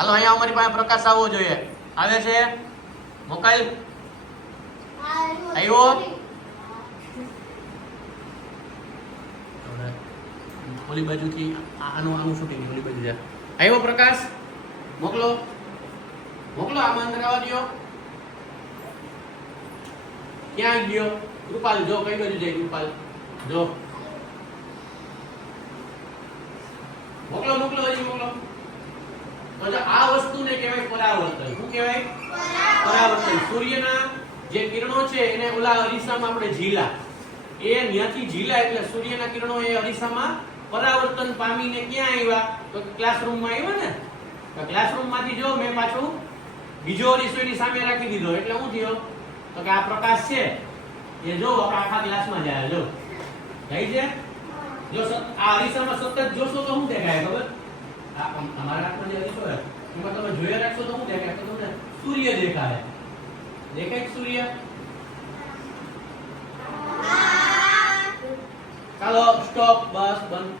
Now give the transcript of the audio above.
હાલો, અહીંયા અમારી પાસે પ્રકાશ આવવો જોઈએ. આવે છે? મોકલ આવ્યો? ઓલી બાજુથી આનું આનું શૂટિંગ ઓલી બાજુ જાય આવ્યો પ્રકાશ? મોકલો. મોકલો, આમાં અંદર આવવા દો ક્યાં ગયો? કૃપાલ જો, કઈ બાજુ જાય કૃપાલ જો. મોકલો મોકલો, હજી મોકલો. તો આ વસ્તુને કહેવાય પરાવર્તન. શું કહેવાય? પરાવર્તન. સૂર્યના જે કિરણો છે, એને ઓલા અરીસામાં આપણે ઝીલા. એ ત્યાંથી ઝીલા એટલે સૂર્યના કિરણો એ અરીસામાં પરાવર્તન પામીને ક્યાં આવ્યા? તો ક્લાસરૂમમાં આવ્યા ને? તો ક્લાસરૂમમાંથી જો મેં પાછું બીજો અરીસો એની સામે રાખી દીધો. એટલે શું થયો? તો કે આ પ્રકાશ છે. એ જો આપણા આખા ક્લાસમાં જાય. જો. જાય છે? જો આ અરીસામાં સતત જોશો તો શું દેખાય ખબર? તમારા હાથમાં જે અરીસો હોય એમાં તમે જોયા રાખશો તો શું દેખાય? તો તમને સૂર્ય દેખાય. દેખાય સૂર્ય? ચાલો સ્ટોપ બસ બંધ.